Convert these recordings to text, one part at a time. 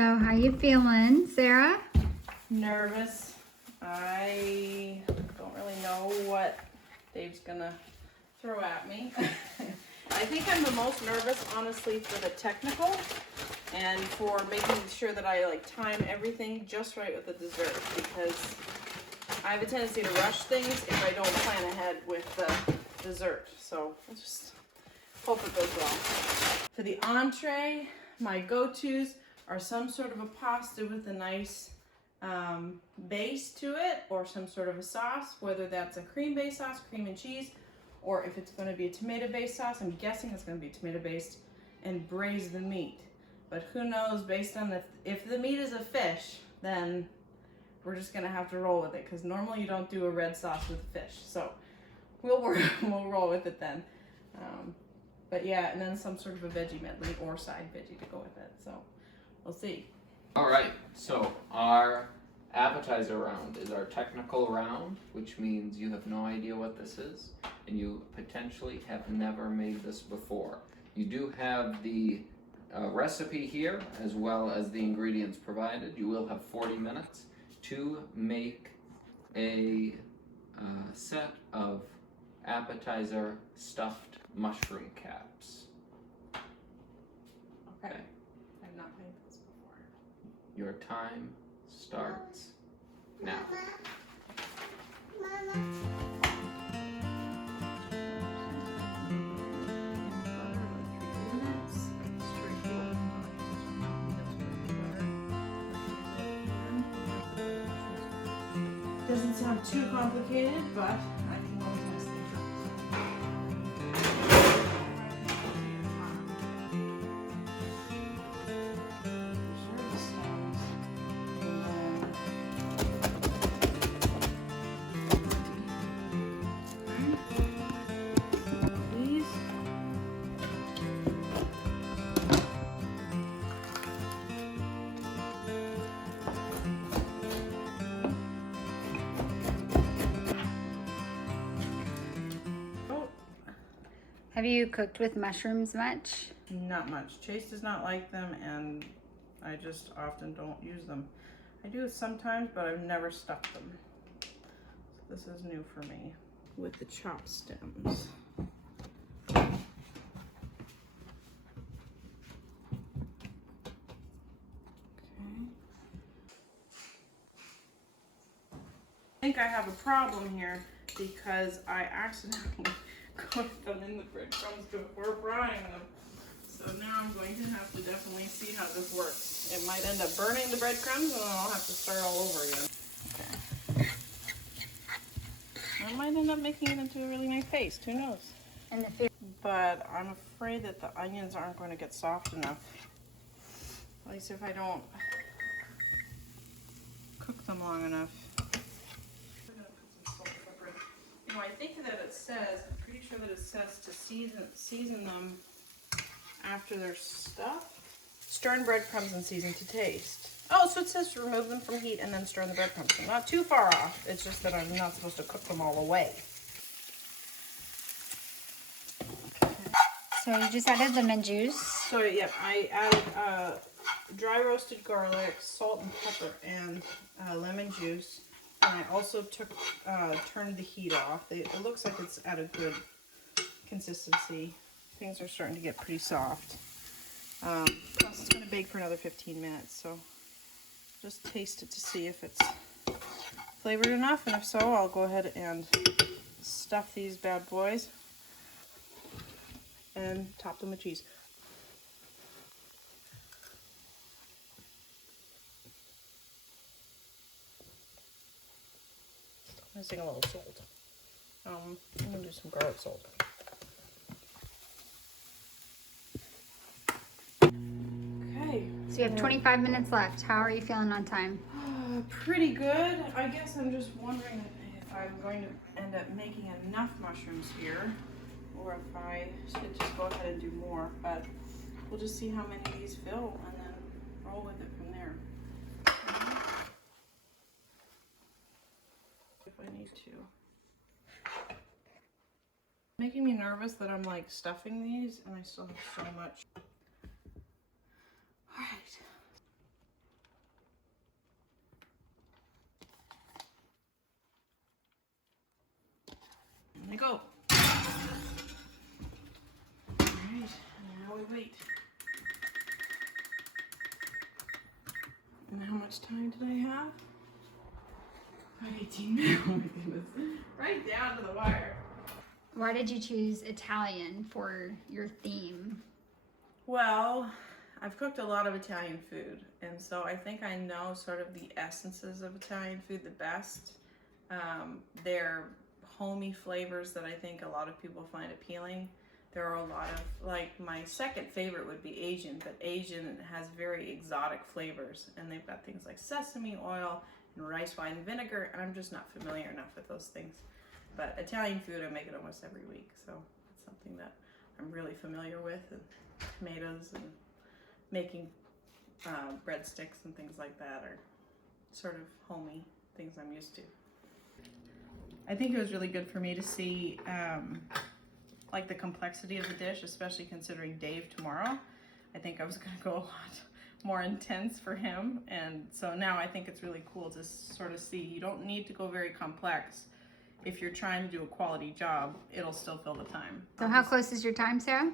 So how you feeling, Sarah? Nervous. I don't really know what Dave's gonna throw at me. I think I'm the most nervous, honestly, for the technical and for making sure that I time everything just right with the dessert, because I have a tendency to rush things if I don't plan ahead with the dessert. So I'll just hope it goes well. For the entree, my go-tos are some sort of a pasta with a nice base to it, or some sort of a sauce, whether that's a cream-based sauce, cream and cheese, or if it's going to be a tomato-based sauce. I'm guessing it's going to be tomato-based, and braise the meat. But who knows, based on if the meat is a fish, then we're just going to have to roll with it, because normally you don't do a red sauce with fish. So we'll roll with it then. But yeah, and then some sort of a veggie medley or side veggie to go with it. So we'll see. All right, so our appetizer round is our technical round, which means you have no idea what this is, and you potentially have never made this before. You do have the recipe here, as well as the ingredients provided. You will have 40 minutes to make a set of appetizer stuffed mushroom caps. Okay. I've not made this before. Your time starts now. Doesn't sound too complicated, but I can always mess things up. These. Have you cooked with mushrooms much? Not much. Chase does not like them, and I just often don't use them. I do sometimes, but I've never stuffed them. So this is new for me. With the chop stems. I think I have a problem here because I accidentally cooked them in the breadcrumbs before frying them. So now I'm going to have to definitely see how this works. It might end up burning the breadcrumbs, and then I'll have to start all over again. Okay. I might end up making it into a really nice paste, who knows? And But I'm afraid that the onions aren't going to get soft enough. At least if I don't cook them long enough. I'm gonna put some salt and pepper in. You know, I think that it says, I'm pretty sure that it says to season them after they're stuffed. Stir in breadcrumbs and season to taste. Oh, so it says to remove them from heat and then stir in the breadcrumbs. So not too far off. It's just that I'm not supposed to cook them all the way. so you just added lemon juice. So yep, I added dry roasted garlic, salt and pepper, and lemon juice. And I also turned the heat off. It looks like it's at a good consistency. Things are starting to get pretty soft. Plus it's going to bake for another 15 minutes, so just taste it to see if it's flavored enough, and if so, I'll go ahead and stuff these bad boys and top them with cheese. Missing a little salt. I'm gonna do some garlic salt. Okay. So you have 25 minutes left. How are you feeling on time? Pretty good. I guess I'm just wondering if I'm going to end up making enough mushrooms here, or if I should just go ahead and do more. But we'll just see how many of these fill and then roll with it from there. If I need to. Making me nervous that I'm like stuffing these and I still have so much. All right. I go. Alright, now we wait. And how much time did I have? 18 minutes. Oh my goodness. Right down to the wire. Why did you choose Italian for your theme? Well, I've cooked a lot of Italian food, and so I think I know sort of the essences of Italian food the best. They're homey flavors that I think a lot of people find appealing. There are a lot of, like, my second favorite would be Asian, but Asian has very exotic flavors, and they've got things like sesame oil and rice wine vinegar, and I'm just not familiar enough with those things. But Italian food, I make it almost every week, so it's something that I'm really familiar with, and tomatoes and making breadsticks and things like that are sort of homey things I'm used to. I think it was really good for me to see like the complexity of the dish, especially considering Dave tomorrow. I think I was gonna go a lot more intense for him, and so now I think it's really cool to sort of see you don't need to go very complex. If you're trying to do a quality job, it'll still fill the time. So how close is your time, Sarah?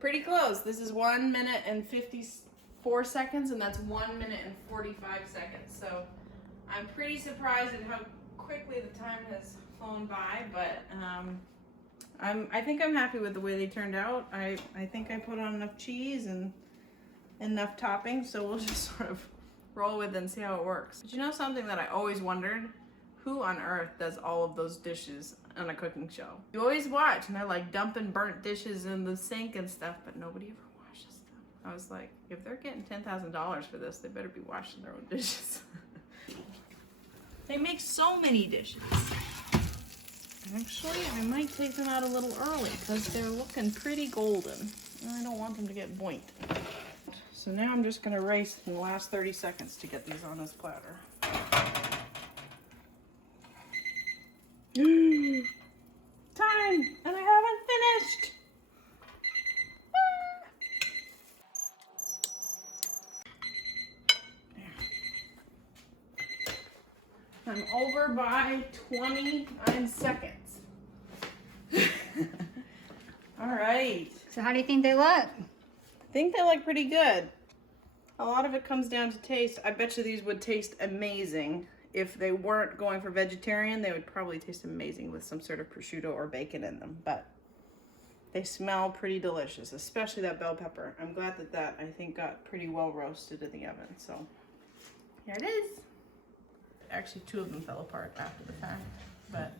Pretty close. This is 1 minute and 54 seconds, and that's 1 minute and 45 seconds. So I'm pretty surprised at how quickly the time has flown by, but I think I'm happy with the way they turned out. I think I put on enough cheese and enough toppings, so we'll just sort of roll with it and see how it works. But you know something that I always wondered? Who on earth does all of those dishes on a cooking show? You always watch, and they're like dumping burnt dishes in the sink and stuff, but nobody ever washes them. I was like, if they're getting $10,000 for this, they better be washing their own dishes. They make so many dishes. Actually, I might take them out a little early because they're looking pretty golden, and I don't want them to get burnt. So now I'm just gonna race in the last 30 seconds to get these on this platter. Time, and I haven't finished. There. I'm over by 29 seconds. All right. So how do you think they look? I think they look pretty good. A lot of it comes down to taste. I bet you these would taste amazing. If they weren't going for vegetarian, they would probably taste amazing with some sort of prosciutto or bacon in them. But they smell pretty delicious, especially that bell pepper. I'm glad that I think got pretty well roasted in the oven. So here it is. Actually, 2 of them fell apart after the fact, but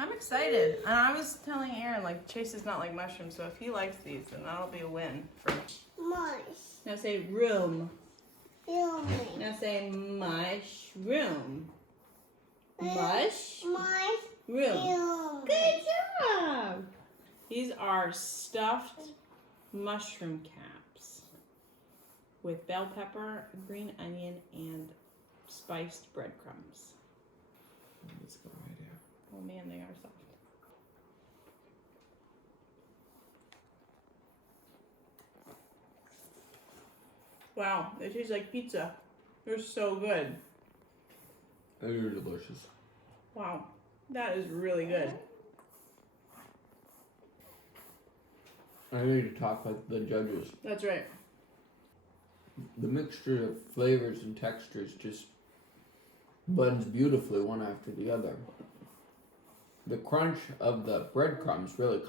I'm excited. And I was telling Aaron, like, Chase is not like mushrooms, so if he likes these, then that'll be a win for Mush. Now say room. Yummy. Now say mushroom. Mush. Mush. Room. Yum. Good job. These are stuffed mushroom caps with bell pepper, green onion, and spiced breadcrumbs. Let's go right here. Oh man, they are soft. Wow, they taste like pizza. They're so good. They're delicious. Wow, that is really good. I need to talk with the judges. That's right. The mixture of flavors and textures just blends beautifully one after the other. The crunch of the breadcrumbs really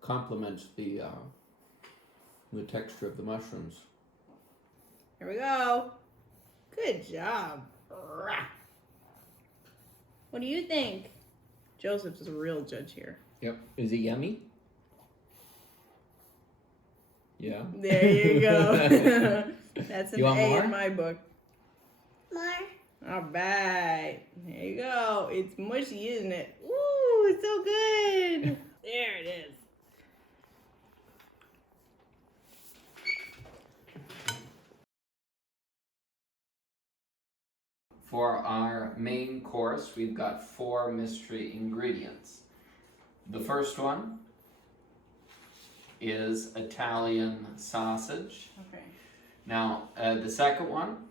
complements the texture of the mushrooms. Here we go. Good job. What do you think? Joseph is a real judge here. Yep. Is it yummy? Yeah. There you go. That's an You want A more? in my book. More. All right. There you go. It's mushy, isn't it? Ooh, it's so good. There it is. For our main course, we've got 4 mystery ingredients. The first one is Italian sausage. Okay. Now, the second one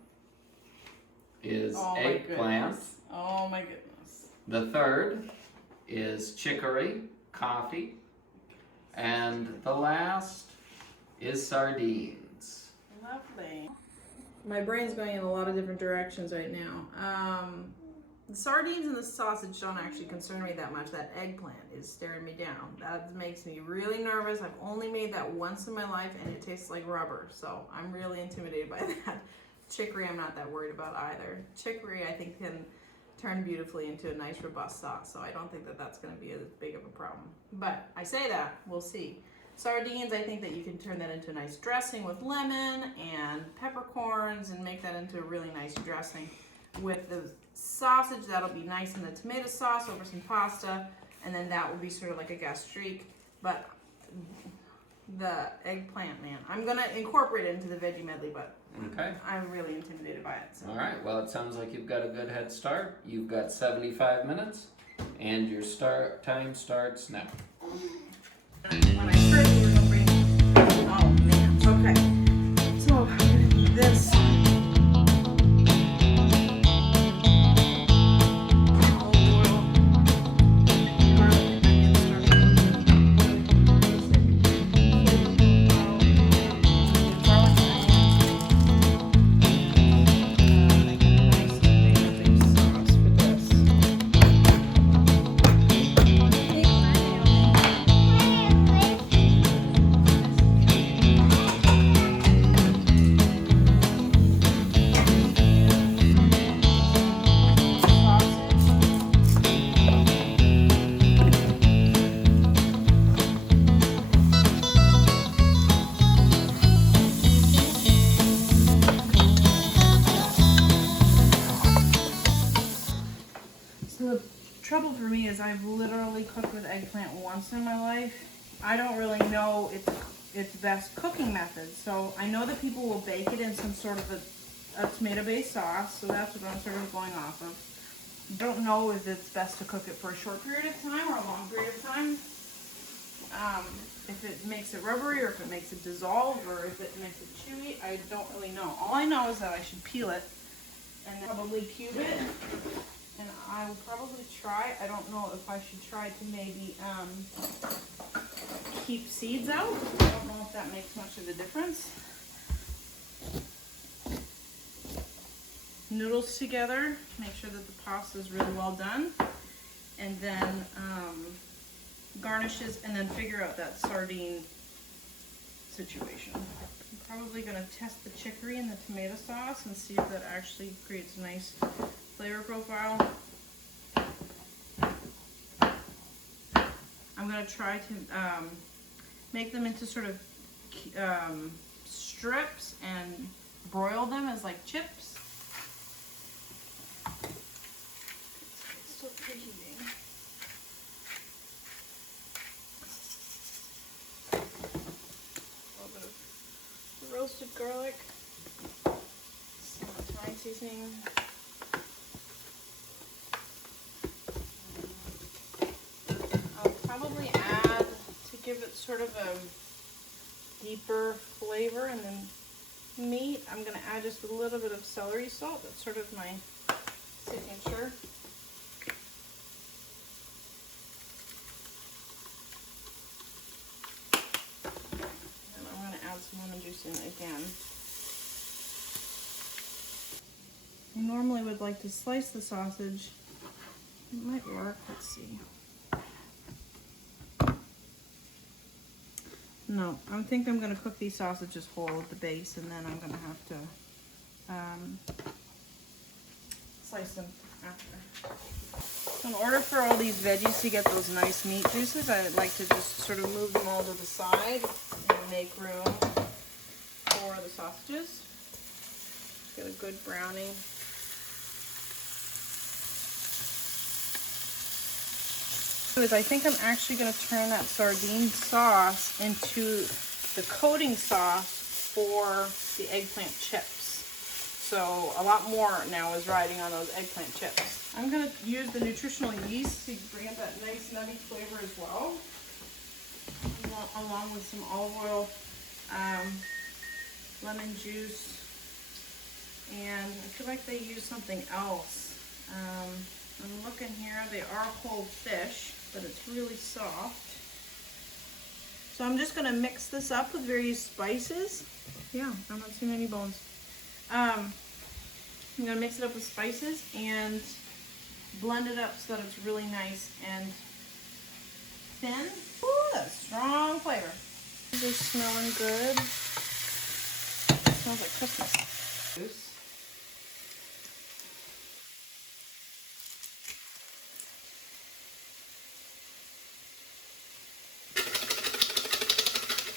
is Oh my eggplant. goodness. Oh my goodness. The third is chicory, coffee, and the last is sardines. Lovely. My brain's going in a lot of different directions right now. The sardines and the sausage don't actually concern me that much. That eggplant is staring me down. That makes me really nervous. I've only made that once in my life and it tastes like rubber, so I'm really intimidated by that. Chicory I'm not that worried about either. Chicory I think can turn beautifully into a nice robust sauce, so I don't think that that's going to be as big of a problem. But I say that, we'll see. Sardines, I think that you can turn that into a nice dressing with lemon and peppercorns and make that into a really nice dressing. With the sausage, that'll be nice in the tomato sauce over some pasta, and then that will be sort of like a gastrique. But the eggplant, man, I'm gonna incorporate it into the veggie medley, but Okay. I'm really intimidated by it. So. All right, well, it sounds like you've got a good head start. You've got 75 minutes, and your start time starts now. When I heard you were gonna bring, oh man, okay. So I'm gonna do this. The trouble for me is I've literally cooked with eggplant once in my life. I don't really know its best cooking method. So I know that people will bake it in some sort of a tomato-based sauce, so that's what I'm sort of going off of. Don't know if it's best to cook it for a short period of time or a long period of time. If it makes it rubbery or if it makes it dissolve or if it makes it chewy, I don't really know. All I know is that I should peel it and probably cube it. And I will probably try, I don't know if I should try to maybe keep seeds out. I don't know if that makes much of a difference. Noodles together, make sure that the pasta is really well done. And then garnishes and then figure out that sardine situation. I'm probably gonna test the chicory and the tomato sauce and see if that actually creates a nice flavor profile. I'm going to try to make them into sort of strips and broil them as like chips. It's still preheating. A little bit of roasted garlic, some Thai seasoning. Probably add, to give it sort of a deeper flavor, and then meat, I'm going to add just a little bit of celery salt. That's sort of my signature. And I'm going to add some lemon juice in again. I normally would like to slice the sausage. It might work, let's see. No, I think I'm going to cook these sausages whole at the base, and then I'm going to have to slice them after. So in order for all these veggies to get those nice meat juices, I like to just sort of move them all to the side and make room for the sausages. Get a good browning. I think I'm actually going to turn that sardine sauce into the coating sauce for the eggplant chips. So a lot more now is riding on those eggplant chips. I'm going to use the nutritional yeast to bring up that nice nutty flavor as well, along with some olive oil, lemon juice, and I feel like they use something else. I'm looking here, they are whole fish. but it's really soft. So I'm just gonna mix this up with various spices. Yeah, I'm not seeing any bones. I'm gonna mix it up with spices and blend it up so that it's really nice and thin. Ooh, that's strong flavor. This is smelling good. Smells like Christmas. Juice.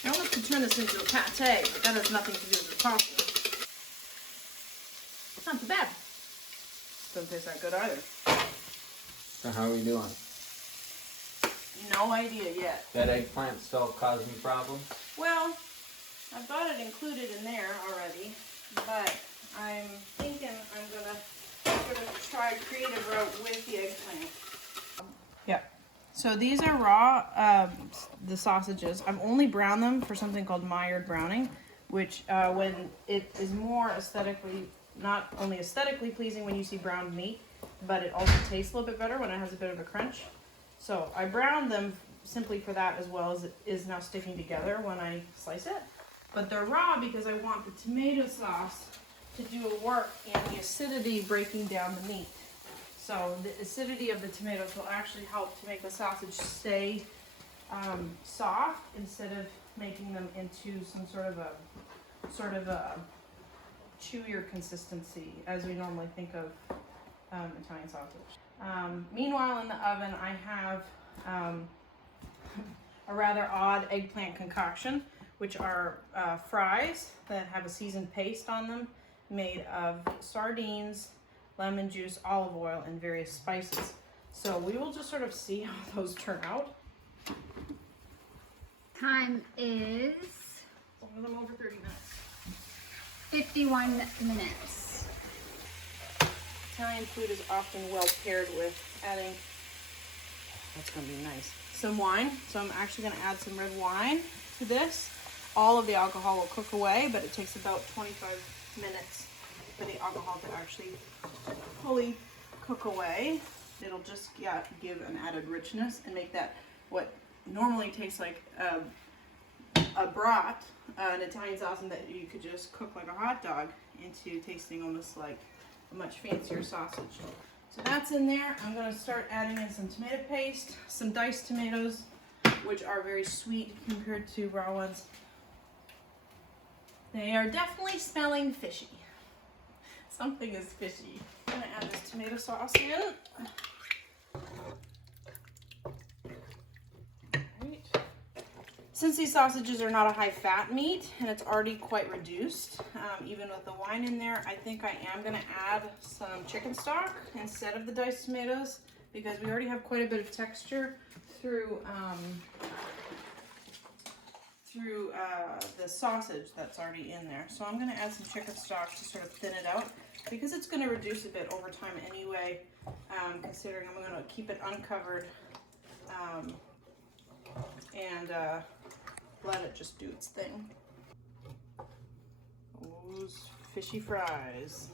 I want to turn this into a pate, but that has nothing to do with the pasta. It's not too bad. Doesn't taste that good either. So how are we doing? No idea yet. That eggplant still causing problems? Well, I've got it included in there already, but I'm thinking I'm gonna sort of try a creative route with the eggplant. Yeah. So these are raw, the sausages. I've only browned them for something called mired browning, which when it is more aesthetically, not only aesthetically pleasing when you see browned meat, but it also tastes a little bit better when it has a bit of a crunch. So I browned them simply for that, as well as it is now sticking together when I slice it. But they're raw because I want the tomato sauce to do a work in the acidity breaking down the meat. So the acidity of the tomatoes will actually help to make the sausage stay soft instead of making them into some sort of a chewier consistency as we normally think of Italian sausage. Meanwhile, in the oven, I have a rather odd eggplant concoction, which are fries that have a seasoned paste on them made of sardines, lemon juice, olive oil, and various spices. So we will just sort of see how those turn out. Time is Some of them over 30 minutes. 51 minutes. Italian food is often well paired with adding, that's gonna be nice, some wine. So I'm actually gonna add some red wine to this. All of the alcohol will cook away, but it takes about 25 minutes for the alcohol to actually fully cook away. It'll just give an added richness and make that what normally tastes like a brat, an Italian sauce, and that you could just cook like a hot dog into tasting almost like a much fancier sausage. So that's in there. I'm going to start adding in some tomato paste, some diced tomatoes, which are very sweet compared to raw ones. They are definitely smelling fishy. Something is fishy. I'm going to add this tomato sauce in. Right. Since these sausages are not a high fat meat and it's already quite reduced, even with the wine in there, I think I am going to add some chicken stock instead of the diced tomatoes, because we already have quite a bit of texture through the sausage that's already in there. So I'm going to add some chicken stock to sort of thin it out, because it's going to reduce a bit over time anyway, considering I'm going to keep it uncovered and let it just do its thing. Those fishy fries.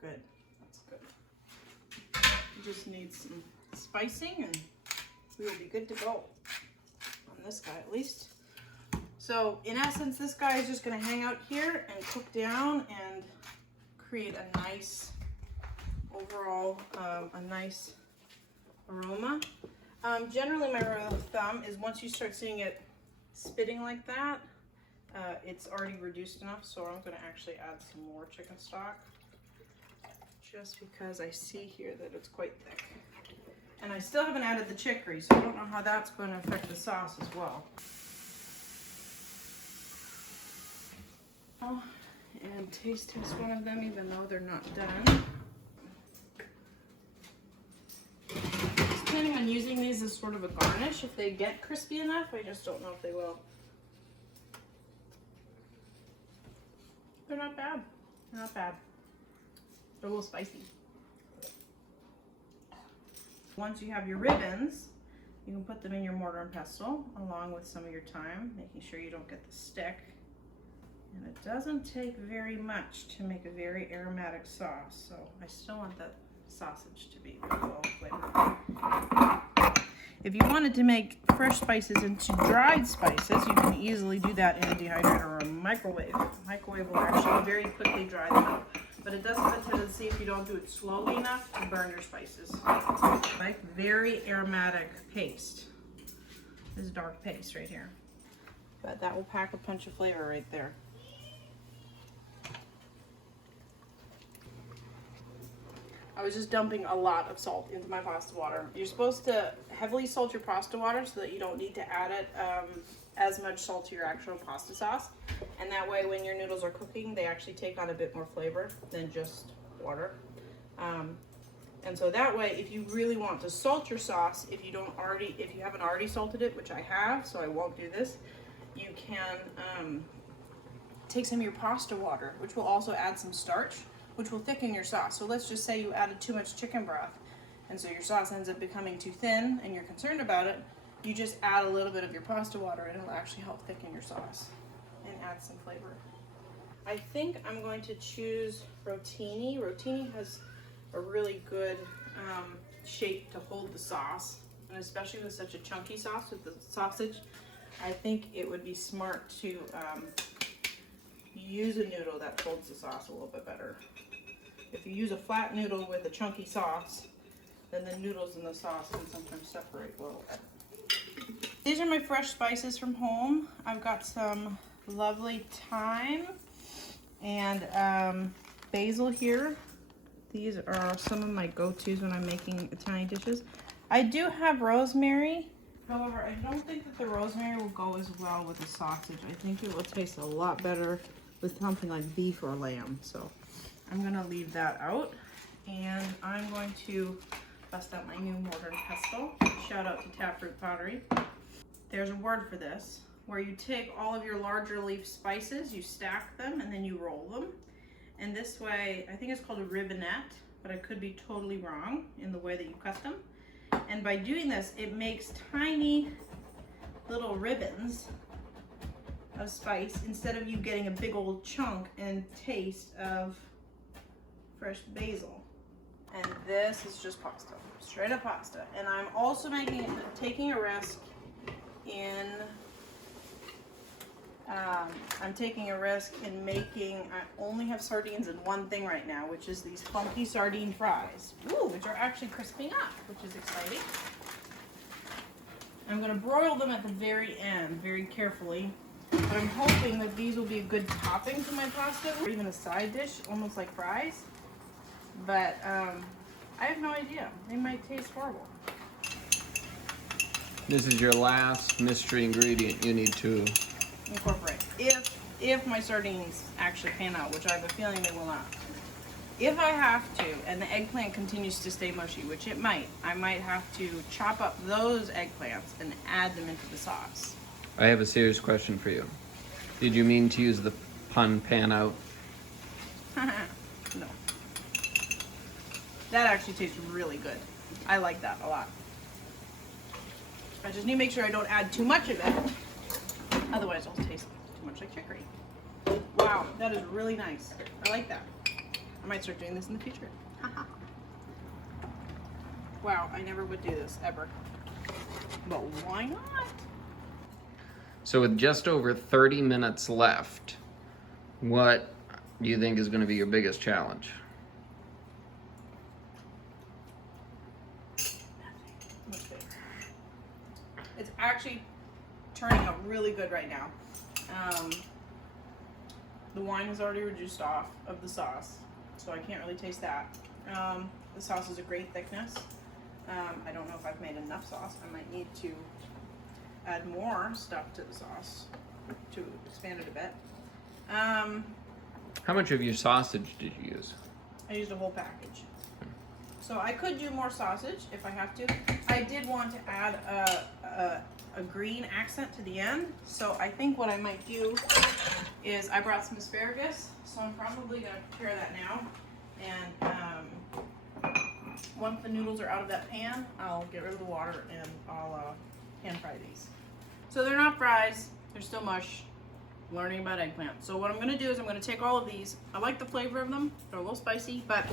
Good. That's good. Just need some spicing and we will be good to go. On this guy at least. So in essence, this guy is just going to hang out here and cook down and create a nice overall, a nice aroma. Generally my rule of thumb is once you start seeing it spitting like that, it's already reduced enough, so I'm going to actually add some more chicken stock just because I see here that it's quite thick. And I still haven't added the chicory, so I don't know how that's going to affect the sauce as well. Oh, and taste test one of them even though they're not done. Just planning on using these as sort of a garnish if they get crispy enough. I just don't know if they will. They're not bad. They're not bad. They're a little spicy. Once you have your ribbons, you can put them in your mortar and pestle along with some of your thyme, making sure you don't get the stick. And it doesn't take very much to make a very aromatic sauce, so I still want that sausage to be really well flavored. If you wanted to make fresh spices into dried spices, you can easily do that in a dehydrator or a microwave. Microwave will actually very quickly dry them out. But it does have a tendency, if you don't do it slowly enough, to burn your spices. Like very aromatic paste. This is dark paste right here. But that will pack a punch of flavor right there. I was just dumping a lot of salt into my pasta water. You're supposed to heavily salt your pasta water so that you don't need to add it as much salt to your actual pasta sauce. And that way when your noodles are cooking, they actually take on a bit more flavor than just water. And so that way, if you really want to salt your sauce, if you haven't already salted it, which I have, so I won't do this, you can take some of your pasta water, which will also add some starch, which will thicken your sauce. So let's just say you added too much chicken broth, and so your sauce ends up becoming too thin, and you're concerned about it, you just add a little bit of your pasta water, and it'll actually help thicken your sauce and add some flavor. I think I'm going to choose rotini. Rotini has a really good shape to hold the sauce, and especially with such a chunky sauce with the sausage, I think it would be smart to use a noodle that holds the sauce a little bit better. If you use a flat noodle with a chunky sauce, then the noodles and the sauce can sometimes separate a little bit. These are my fresh spices from home. I've got some lovely thyme and basil here. These are some of my go-tos when I'm making Italian dishes. I do have rosemary. However, I don't think that the rosemary will go as well with the sausage. I think it will taste a lot better with something like beef or lamb. So I'm gonna leave that out. And I'm going to bust out my new mortar and pestle. Shout out to Taproot Pottery. There's a word for this, where you take all of your larger leaf spices, you stack them, and then you roll them. And this way, I think it's called a ribbonette, but I could be totally wrong in the way that you cut them. And by doing this, it makes tiny little ribbons of spice instead of you getting a big old chunk and taste of fresh basil. And this is just pasta, straight up pasta. And I'm also taking a risk in making, I only have sardines in one thing right now, which is these funky sardine fries. Ooh, which are actually crisping up, which is exciting. I'm gonna broil them at the very end, very carefully. But I'm hoping that these will be a good topping to my pasta, or even a side dish, almost like fries. But I have no idea. They might taste horrible. This is your last mystery ingredient you need to incorporate. If my sardines actually pan out, which I have a feeling they will not. If I have to, and the eggplant continues to stay mushy, which it might, I might have to chop up those eggplants and add them into the sauce. I have a serious question for you. Did you mean to use the pun pan out? No. That actually tastes really good. I like that a lot. I just need to make sure I don't add too much of it. Otherwise it'll taste too much like chicory. Wow, that is really nice. I like that. I might start doing this in the future. Wow, I never would do this, ever. But why not? So with just over 30 minutes left, what do you think is going to be your biggest challenge? It's actually turning out really good right now. The wine has already reduced off of the sauce, so I can't really taste that. The sauce is a great thickness. I don't know if I've made enough sauce. I might need to add more stuff to the sauce to expand it a bit. How much of your sausage did you use? I used a whole package. So I could do more sausage if I have to. I did want to add a green accent to the end. So I think what I might do is I brought some asparagus. So I'm probably gonna prepare that now. And once the noodles are out of that pan, I'll get rid of the water and I'll pan fry these. So they're not fries, they're still mush. Learning about eggplant. So what I'm gonna do is I'm gonna take all of these. I like the flavor of them. They're a little spicy, but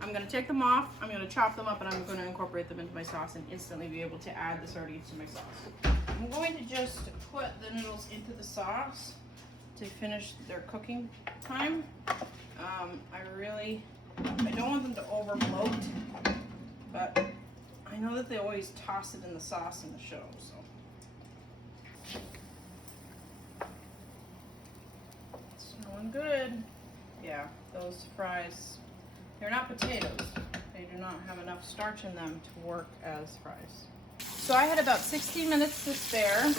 I'm gonna take them off, I'm gonna chop them up, and I'm gonna incorporate them into my sauce and instantly be able to add the sardines to my sauce. I'm going to just put the noodles into the sauce to finish their cooking time. I don't want them to over bloat, but I know that they always toss it in the sauce in the show, so. Smelling good. Yeah, those fries, they're not potatoes. They do not have enough starch in them to work as fries. So I had about 16 minutes to spare.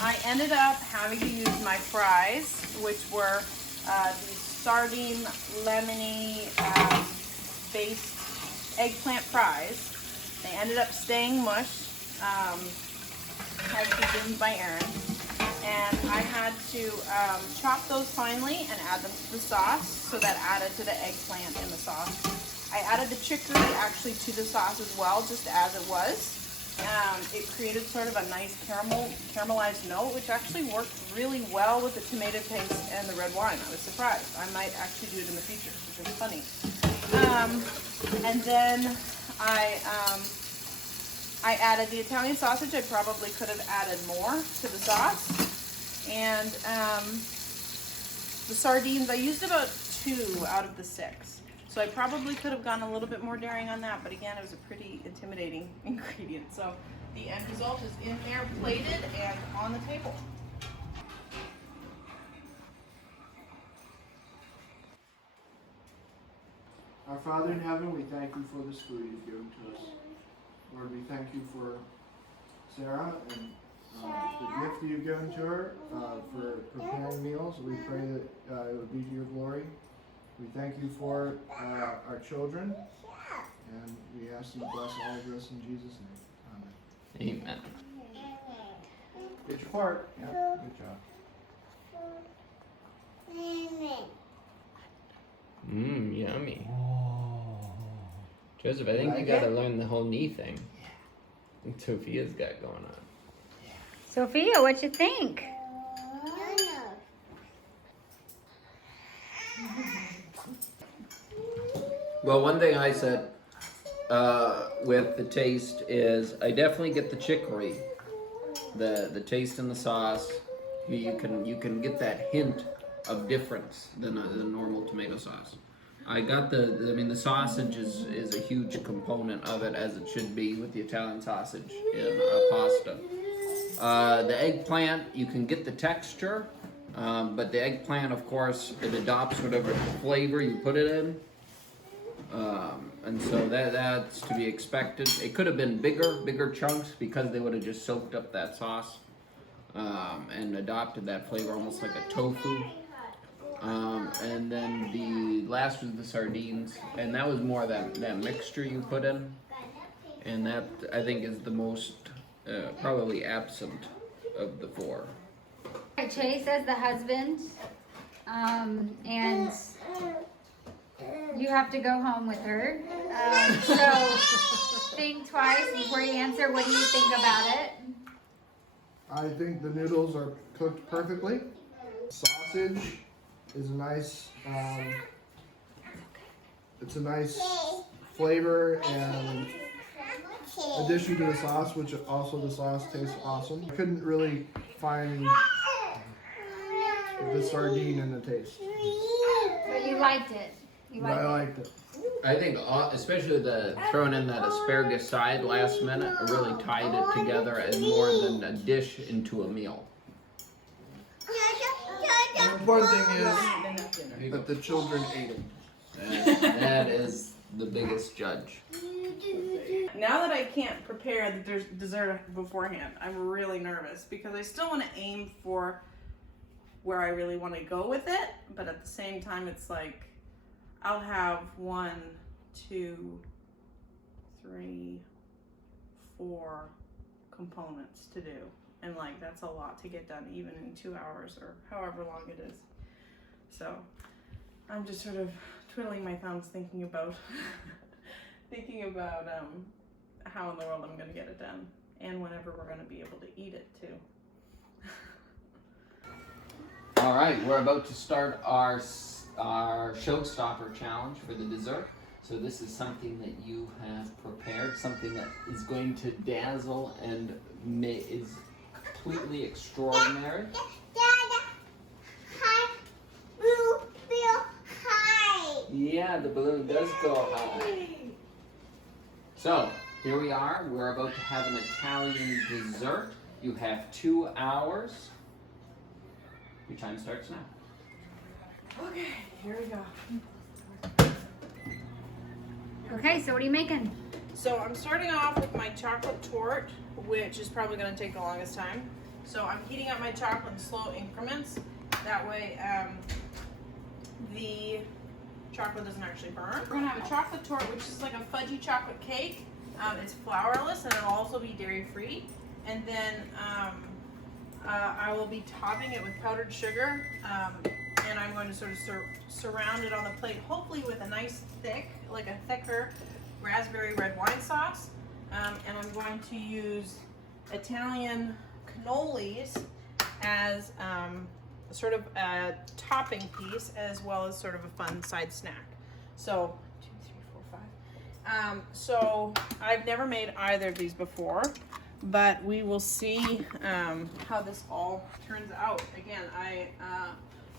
I ended up having to use my fries, which were these sardine, lemony based eggplant fries. They ended up staying mush, as presumed by Erin. And I had to chop those finely and add them to the sauce, so that added to the eggplant in the sauce. I added the chicory actually to the sauce as well, just as it was. It created sort of a nice caramelized note, which actually worked really well with the tomato paste and the red wine. I was surprised. I might actually do it in the future, which is funny. And then I added the Italian sausage. I probably could have added more to the sauce. And the sardines, I used about 2 out of the 6. So I probably could have gone a little bit more daring on that, but again, it was a pretty intimidating ingredient. So the end result is in there, plated, and on the table. Our Father in heaven, we thank you for this food you've given to us. Lord, we thank you for Sarah and the gift that you've given to her for preparing meals. We pray that it would be to your glory. We thank you for our children, and we ask you to bless all of us in Jesus' name. Amen. Amen. Get your part. Yeah, good job. Yummy. Joseph, I think you gotta learn the whole knee thing. Sophia's got going on. Sophia, what you think? Well, one thing I said with the taste is I definitely get the chicory, the taste in the sauce. You can get that hint of difference than the normal tomato sauce. I got the sausage is a huge component of it, as it should be with the Italian sausage in pasta. The eggplant, you can get the texture, but the eggplant, of course, it adopts whatever flavor you put it in. And so that's to be expected. It could have been bigger chunks because they would have just soaked up that sauce and adopted that flavor almost like a tofu. And then the last was the sardines, and that was more that mixture you put in, and that I think is the most probably absent of the 4. Chase as the husband, and you have to go home with her. So think twice before you answer. What do you think about it? I think the noodles are cooked perfectly. Sausage is a nice, it's a nice flavor and addition to the sauce, which also the sauce tastes awesome. I couldn't really find the sardine in the taste. But you liked it. I liked it. I think especially the throwing in that asparagus side last minute really tied it together as more than a dish into a meal. The important thing is that the children ate it. And that is the biggest judge. Now that I can't prepare the dessert beforehand, I'm really nervous because I still want to aim for where I really want to go with it, but at the same time it's like I'll have 1, 2, 3, 4 components to do, and like that's a lot to get done even in 2 hours or however long it is. So I'm just sort of twiddling my thumbs thinking about how in the world I'm going to get it done, and whenever we're going to be able to eat it too. All right, we're about to start our showstopper challenge for the dessert. So this is something that you have prepared, something that is going to dazzle and is completely extraordinary. Dada, high, blue, bill, high. Yeah, the balloon does go high. So here we are. We're about to have an Italian dessert. You have 2 hours. Your time starts now. Okay, here we go. Okay, so what are you making? So I'm starting off with my chocolate torte, which is probably going to take the longest time. So I'm heating up my chocolate in slow increments. That way the chocolate doesn't actually burn. We're going to have a chocolate torte, which is like a fudgy chocolate cake. It's flourless and it'll also be dairy free. And then I will be topping it with powdered sugar. And I'm going to sort of surround it on the plate, hopefully with a nice thicker raspberry red wine sauce. And I'm going to use Italian cannolis as sort of a topping piece, as well as sort of a fun side snack. So 2, 3, 4, 5. So I've never made either of these before, but we will see how this all turns out. Again,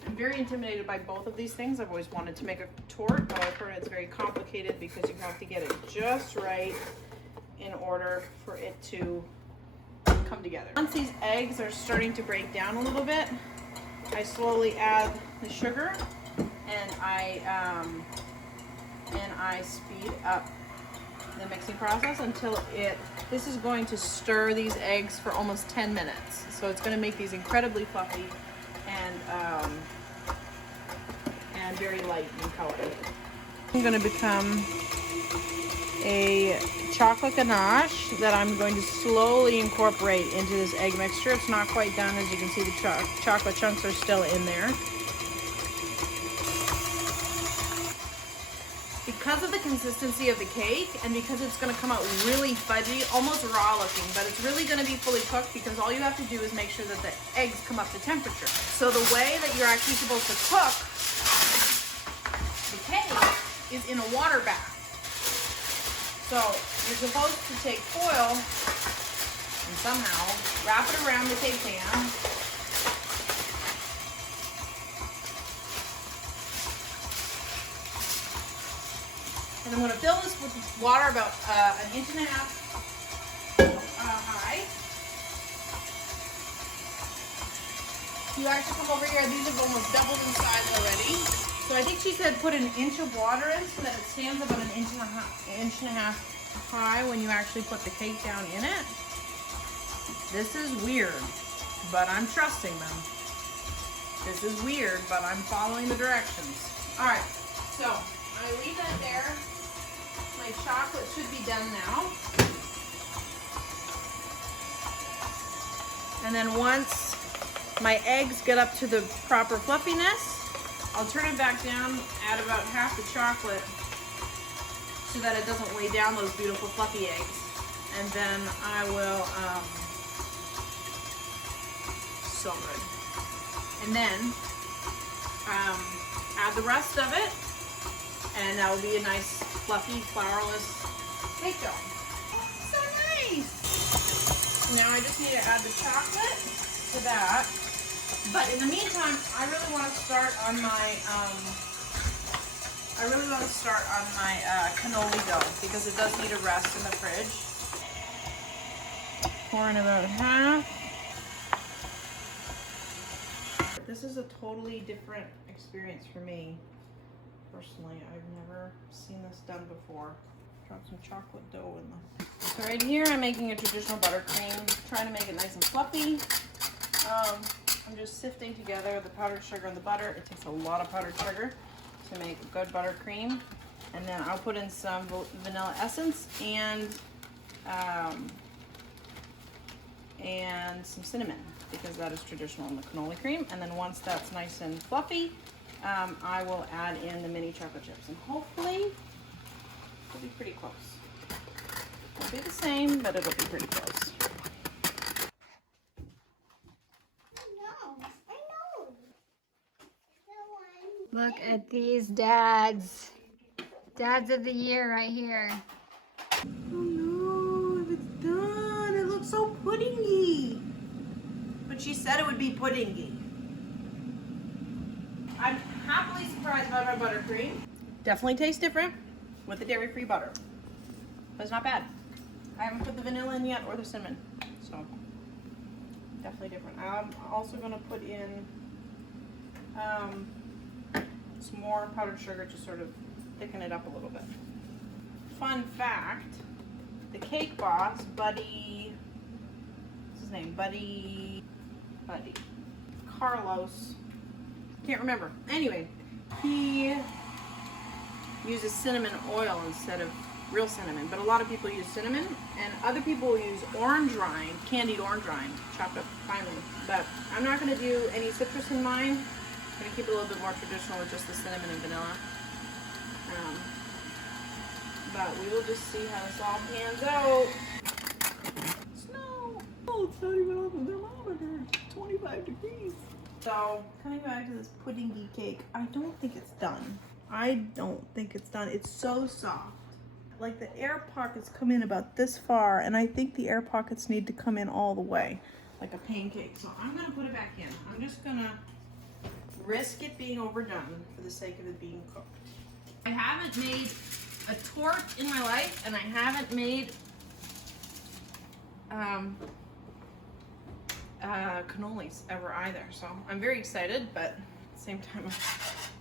I'm very intimidated by both of these things. I've always wanted to make a torte, but I've heard it's very complicated because you have to get it just right in order for it to come together. Once these eggs are starting to break down a little bit, I slowly add the sugar and I speed up the mixing process until this is going to stir these eggs for almost 10 minutes. So it's going to make these incredibly fluffy and very light in color. I'm going to become a chocolate ganache that I'm going to slowly incorporate into this egg mixture. It's not quite done. As you can see, the chocolate chunks are still in there. Because of the consistency of the cake and because it's going to come out really fudgy, almost raw looking, but it's really going to be fully cooked because all you have to do is make sure that the eggs come up to temperature. So the way that you're actually supposed to cook the cake is in a water bath. So you're supposed to take foil and somehow wrap it around the cake pan. And I'm going to fill this with water about 1.5 inches high. You actually come over here, these have almost doubled in size already. So I think she said put 1 inch of water in so that it stands about 1.5 inches high when you actually put the cake down in it. This is weird, but I'm trusting them. This is weird, but I'm following the directions. All right, so I leave that there. My chocolate should be done now. And then once my eggs get up to the proper fluffiness, I'll turn it back down, add about half the chocolate so that it doesn't weigh down those beautiful fluffy eggs. And then I will, so good. And then add the rest of it, and that will be a nice fluffy, flourless cake dough. So nice! Now I just need to add the chocolate to that. But in the meantime, I really want to start on my cannoli dough because it does need a rest in the fridge. Pour in about half. This is a totally different experience for me. Personally, I've never seen this done before. Drop some chocolate dough in the. So right here, I'm making a traditional buttercream, trying to make it nice and fluffy. I'm just sifting together the powdered sugar and the butter. It takes a lot of powdered sugar to make a good buttercream. And then I'll put in some vanilla essence and some cinnamon because that is traditional in the cannoli cream. And then once that's nice and fluffy, I will add in the mini chocolate chips. And hopefully, it'll be pretty close. It'll be the same, but it'll be pretty close. Look at these dads. Dads of the year right here. Oh no, it's done. It looks so puddingy. But she said it would be puddingy. I'm happily surprised by my buttercream. Definitely tastes different with the dairy-free butter. But it's not bad. I haven't put the vanilla in yet or the cinnamon. So, definitely different. I'm also going to put in some more powdered sugar to sort of thicken it up a little bit. Fun fact, the cake boss, Buddy, what's his name? Buddy, Carlos, can't remember. Anyway, he uses cinnamon oil instead of real cinnamon, but a lot of people use cinnamon, and other people use orange rind, candied orange rind, chopped up finely. But I'm not going to do any citrus in mine. I'm going to keep it a little bit more traditional with just the cinnamon and vanilla. But we will just see how this all pans out. Snow! Oh, it's not even on the thermometer. It's 25 degrees. So, coming back to this puddingy cake, I don't think it's done. It's so soft. Like the air pockets come in about this far, and I think the air pockets need to come in all the way, like a pancake. So I'm gonna put it back in. I'm just gonna risk it being overdone for the sake of it being cooked. I haven't made a torte in my life, and I haven't made cannolis ever either. So I'm very excited, but at the same time, I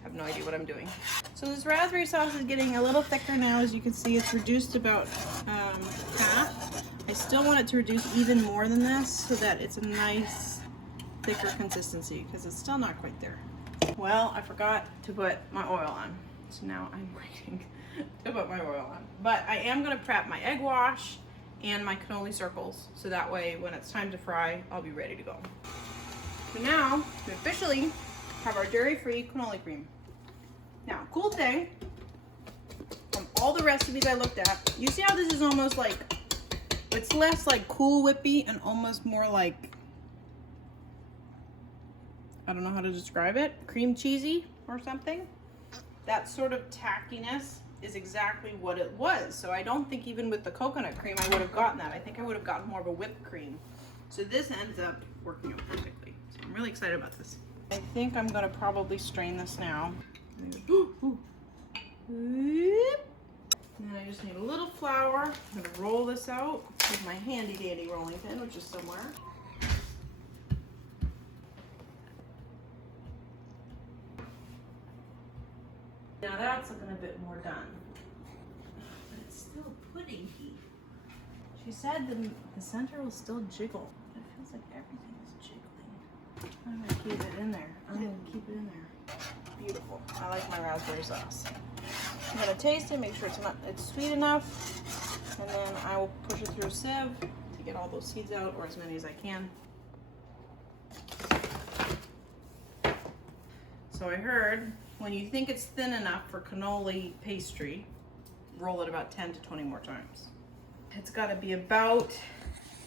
have no idea what I'm doing. So this raspberry sauce is getting a little thicker now. As you can see, it's reduced about half. I still want it to reduce even more than this so that it's a nice thicker consistency, because it's still not quite there. Well, I forgot to put my oil on. So now I'm waiting to put my oil on. But I am gonna prep my egg wash and my cannoli circles, so that way when it's time to fry, I'll be ready to go. So now, we officially have our dairy-free cannoli cream. Now, cool thing, from all the recipes I looked at, you see how this is almost like, it's less like Cool Whippy and almost more like, I don't know how to describe it, cream cheesy or something. That sort of tackiness is exactly what it was. So I don't think even with the coconut cream I would have gotten that. I think I would have gotten more of a whipped cream. So this ends up working out perfectly. So I'm really excited about this. I think I'm gonna probably strain this now. And then I just need a little flour. I'm gonna roll this out with my handy dandy rolling pin, which is somewhere. Now that's looking a bit more done. But it's still puddingy. She said the center will still jiggle. It feels like everything is jiggling. I'm gonna keep it in there. Beautiful. I like my raspberry sauce. I'm gonna taste it, make sure it's sweet enough, and then I will push it through a sieve to get all those seeds out, or as many as I can. So I heard when you think it's thin enough for cannoli pastry, roll it about 10 to 20 more times. It's got to be about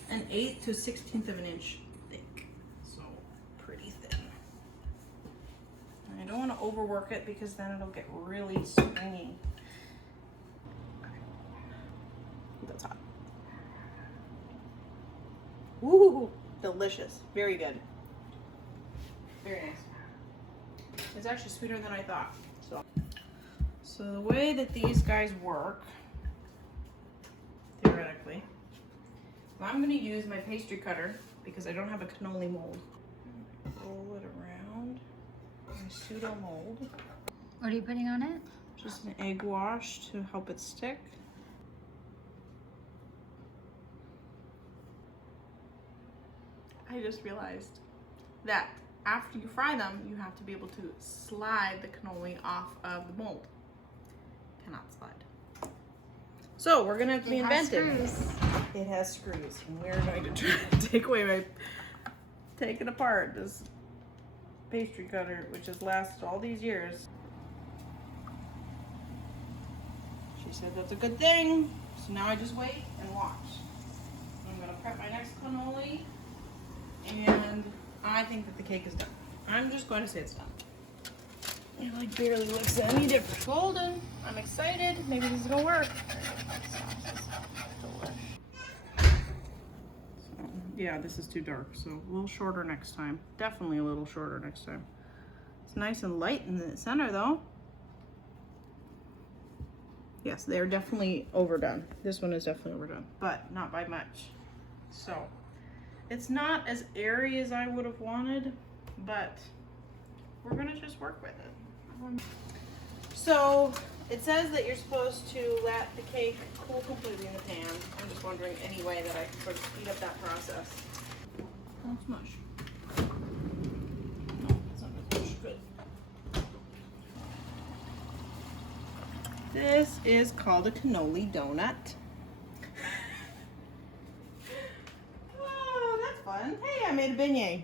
an 1/8 to 1/16 of an inch thick, so pretty thin. And I don't want to overwork it because then it'll get really stringy. That's hot. Ooh, delicious. Very good. Very nice. It's actually sweeter than I thought. So the way that these guys work, theoretically, I'm going to use my pastry cutter because I don't have a cannoli mold. Roll it around my pseudo mold. What are you putting on it? Just an egg wash to help it stick. I just realized that after you fry them, you have to be able to slide the cannoli off of the mold. Cannot slide. So we're gonna have to be inventive. It has screws, and we're going to try to take it apart. This pastry cutter, which has lasted all these years. She said that's a good thing. So now I just wait and watch. I'm gonna prep my next cannoli, and I think that the cake is done. I'm just going to say it's done. It like barely looks any different. Golden. I'm excited. Maybe this is gonna work. Yeah, this is too dark, so a little shorter next time. Definitely a little shorter next time. It's nice and light in the center though. Yes, they're definitely overdone. This one is definitely overdone, but not by much. So, it's not as airy as I would have wanted, but we're gonna just work with it. So, it says that you're supposed to let the cake cool completely in the pan. I'm just wondering any way that I can sort of speed up that process. Don't smush. No, it's not gonna smush. Good. This is called a cannoli donut. Oh, that's fun. Hey, I made a beignet.